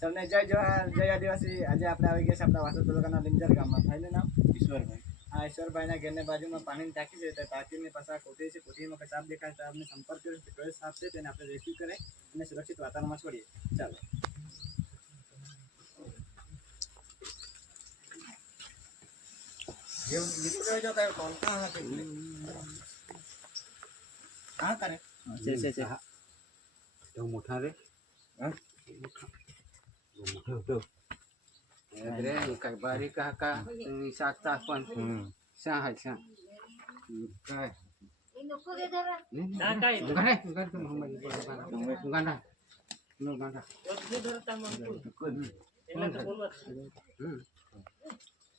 સૌને જય જવાહર, જય આદિવાસી। આજે આપણે આવી ગયા છે આપણા વાસદ તાલુકાના લીમઝર ગામમાં। ભાઈનું નામ ઈશ્વરભાઈ। આ ઈશ્વરભાઈના ઘરની બાજુમાં પાણીની ટાંકી છે। તો ટાંકીની પાસે કોઠી છે, કોઠીમાં કંઈ સાપ દેખાય તો આપણે સંપર્ક કર્યો છે। કયો સાપ છે તેને આપણે રેસ્ક્યુ કરે અને સુરક્ષિત વાતાવરણમાં છોડીએ। ચાલો। कहाँ करे तो मोठा रे मोठा रे काय बारीक का सात तास पण सहा आहे सहा काय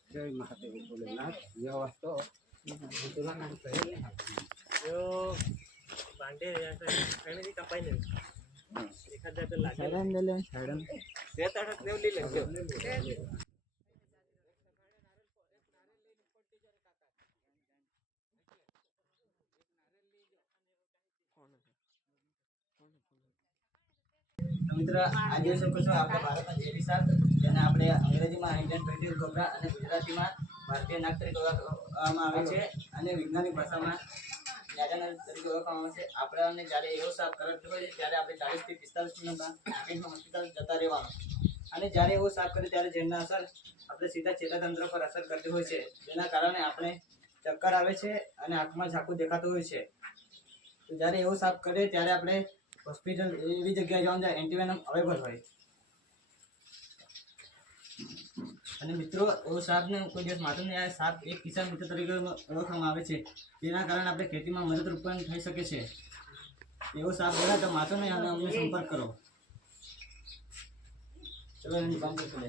जय महादेव भोलेनाथ या वास्तो तुला नाही यो भांडे खाण्याची कापाय नाही एखाद्या लागेल सायरन दिले सायरन ते ताटात ठेवलेलं મિત્ર આ જોઈ શકો છો આપણા ભારતના ઝેરી સાપ જેને આપણે અંગ્રેજીમાં ઇન્ડિયન બ્રિટિશ કોબરા અને ગુજરાતીમાં ભારતીય નાગ તરીકે ઓળખવામાં આવે છે અને વૈજ્ઞાનિક ભાષામાં યાજાના તરીકે ઓળખવામાં આવે છે। આપણને જ્યારે એવો સાપ કરડતો હોય છે ત્યારે આપણે 40 થી 45 મિનિટમાં હોસ્પિટલ જતા રહેવાનું અને જ્યારે એવો સાપ કરે ત્યારે ઝેરના અસર આપણે સીધા ચેતાતંત્ર પર અસર કરતી હોય છે, જેના કારણે આપણે ચક્કર આવે છે અને આંખમાં ઝાંખું દેખાતું હોય છે। તો જ્યારે એવો સાપ કરે ત્યારે આપણે હોસ્પિટલ એવી જગ્યાએ જવાનું જ્યાં એન્ટીવેનમ અવેલેબલ હોય। અને મિત્રો એવો સાપને કોઈ દિવસ મારતો નહીં। આ સાપ એક કિસાન મિત્ર તરીકે ઓળખવામાં આવે છે, જેના કારણે આપણે ખેતીમાં મદદરૂપ પણ થઈ શકે છે। એવો સાપ ગણા તો મારતો નહીં અને અમને સંપર્ક કરો। ચલો એની કામ કરશું।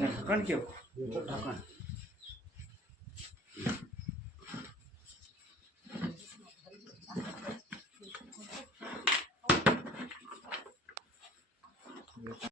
ढक्कन क्यों? ढक्कन